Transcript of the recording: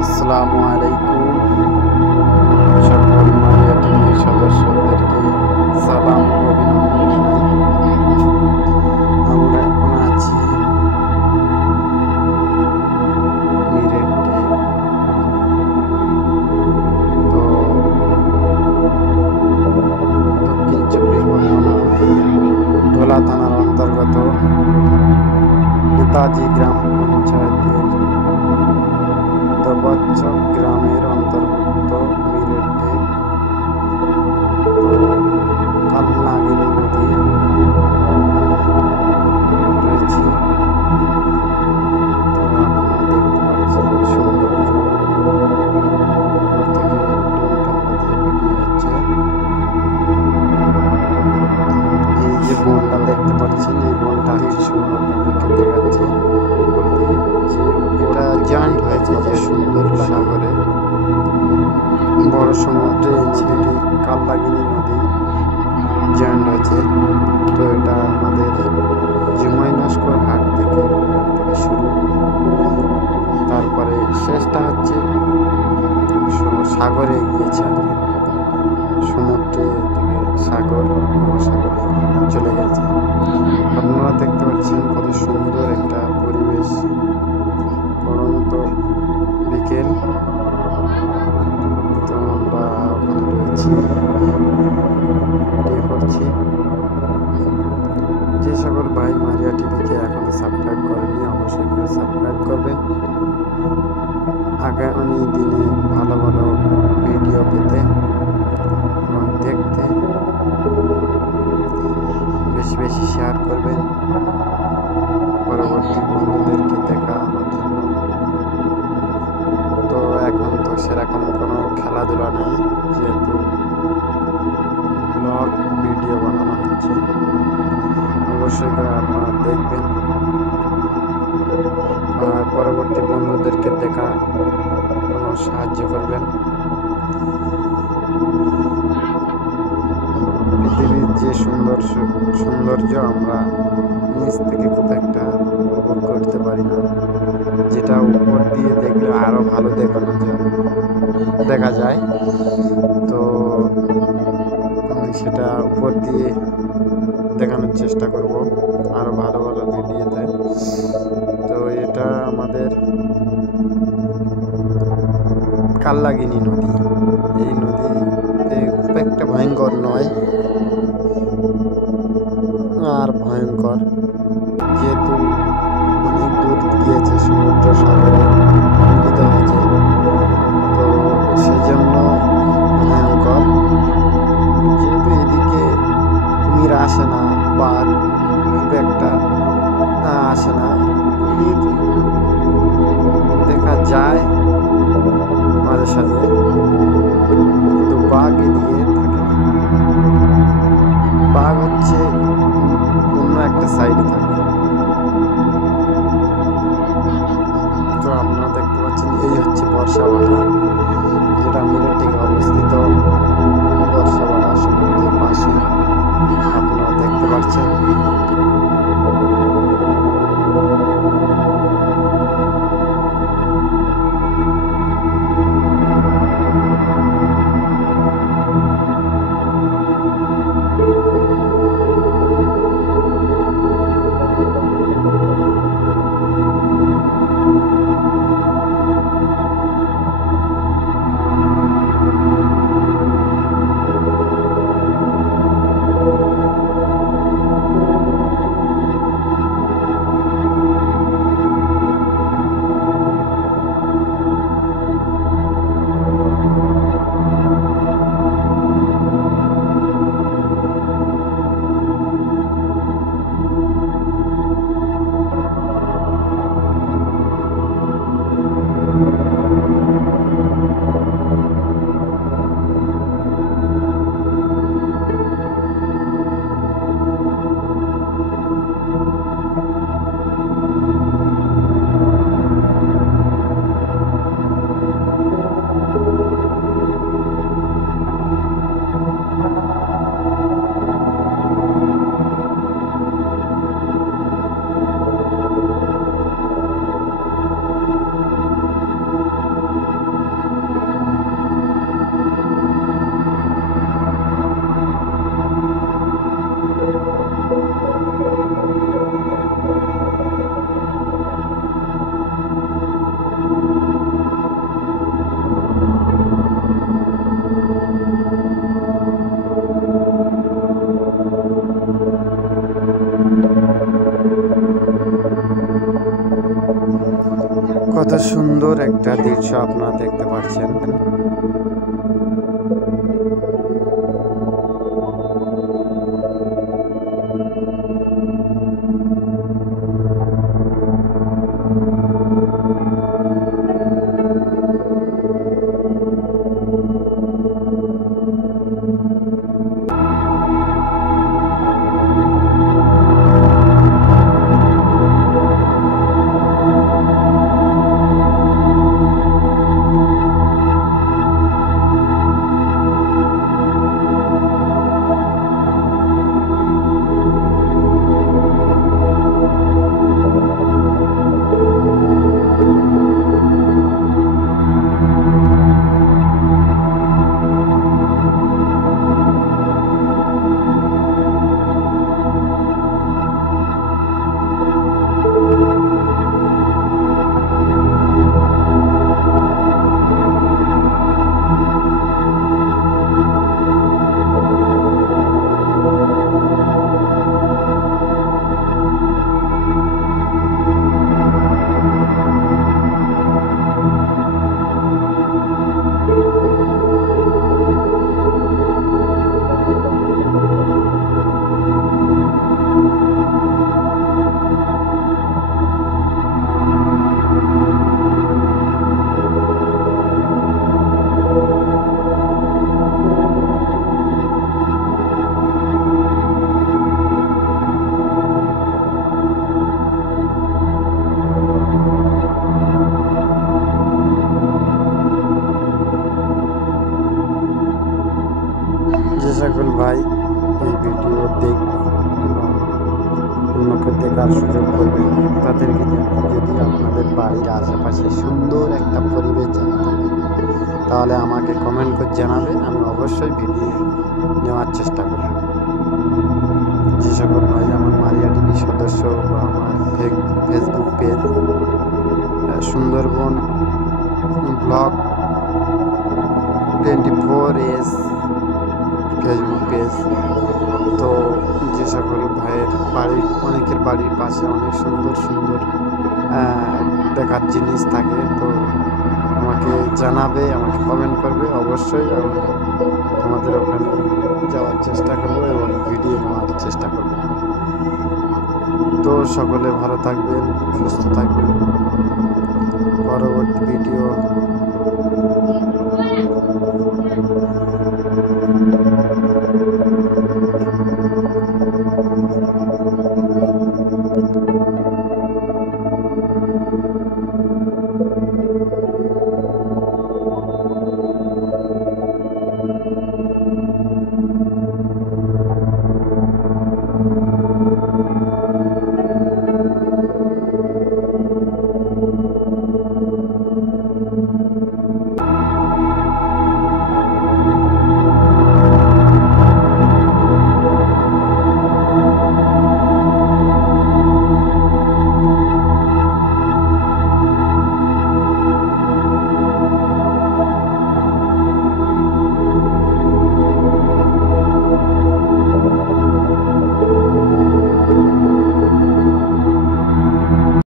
আসসালামু আলাইকুম। সকল মারিয়া টিভির সদস্যদেরকে সালাম ও অভিনন্দন জানাই। আমরা এখন আছি মিরেটে। তো দক্ষিণ চব্বিশ পরগনা ঢোলা থানার অন্তর্গত নেতাজি গ্রাম পঞ্চায়েতের দবাচক গ্রামের অন্তর্ভুক্ত মিরেটে কালনাগিনী নদী রয়েছে। দেখতে পাচ্ছেন সৌন্দর্য থেকে হচ্ছে। এই যে বনটা দেখতে পাচ্ছেন, এই বনটা আপনাদেরকে দেখাচ্ছি। এটা জয়েন্ট হয়েছে যে সুন্দর সাগরে বড় সমুদ্রে নদীটি কালনাগিনী নদী জয়েন্ট হয়েছে। তো এটা আমাদের জুমাই নস্কর হাট থেকে শুরু, তারপরে শেষটা হচ্ছে সাগরে গিয়েছে আর কি, সমুদ্রে থেকে সাগরে চলে গেছে। আপনারা দেখতে পাচ্ছেন কত সুন্দর একটা পরিবেশ। পড়ন্ত বিকেল, তো আমরা ওখানে রয়েছি, করছি। যে সকল ভাই মারিয়া টিভিকে এখনো সাবস্ক্রাইব করেনি অবশ্যই করে সাবস্ক্রাইব করবেন, আগামী দিনে ভালো ভালো ভিডিও পেতে এবং দেখতে বেশি বেশি শেয়ার করবেন পরবর্তী বন্ধুদেরকে দেখানোর জন্য। তো এখন তো সেরকম কোনো খেলাধুলা নেই, যেহেতু ব্লগ ভিডিও বানানো হচ্ছে। অবশ্যই করে আপনারা দেখবেন আর পরবর্তী বন্ধুদেরকে দেখা কোনো সাহায্য করবেন। পৃথিবীর যে সৌন্দর্য আমরা নিচ থেকে খুব একটা উপভোগ করতে পারি না, যেটা উপর দিয়ে দেখলে আরো ভালো দেখা যায়। তো আমি সেটা উপর দিয়ে দেখানোর চেষ্টা করব আরো ভালো ভালো ভিডিওতে। তো এটা আমাদের কালনাগিনী নদী। এই নদীতে খুব একটা ভয়ঙ্কর নয়, আর ভয়ঙ্কর যেহেতু অনেক দূর গিয়েছে, সমুদ্র সাগরে মিলিত হয়েছে, তো সেজন্য ভয়ঙ্কর। যেহেতু এদিকে কুমির আসে না, বাঘ খুব একটা আসে না, কুমির দেখা যায় মাঝে সাঝে, কিন্তু বাঘ এদিকে থাকে না। বাঘ হচ্ছে অন্য একটা সাইডে থাকে। তো আপনারা দেখতে পাচ্ছেন এই হচ্ছে বর্ষাবাড়া, যেটা মিরেট থেকে অবস্থিত। বর্ষাবাড়া সমুদ্রের পাশে আপনারা দেখতে পাচ্ছেন। একটা দৃশ্য আপনারা দেখতে পাচ্ছেন। যে সকল ভাই এই ভিডিও দেখবেন এবং অন্যকে দেখার সুযোগ করবেন, তাদেরকে যদি আপনাদের বাড়ির আশেপাশে সুন্দর একটা পরিবেশ জানা থাকে তাহলে আমাকে কমেন্ট করে জানাবে, আমি অবশ্যই ভিডিও নেওয়ার চেষ্টা করব। যে সকল ভাই আমার মারিয়া টিভি সদস্য বা আমার Facebook page Sundarban blog 24S Facebook page, তো যে সকল ভাইয়ের বাড়ির অনেকের বাড়ির পাশে অনেক সুন্দর সুন্দর দেখার জিনিস থাকে, তো আমাকে জানাবে, আমাকে কমেন্ট করবে, অবশ্যই আমি তোমাদের ওখানে যাওয়ার চেষ্টা করবো এবং ভিডিও নেওয়ার চেষ্টা করব। তো সকলে ভালো থাকবেন, সুস্থ থাকবেন। পরবর্তী ভিডিও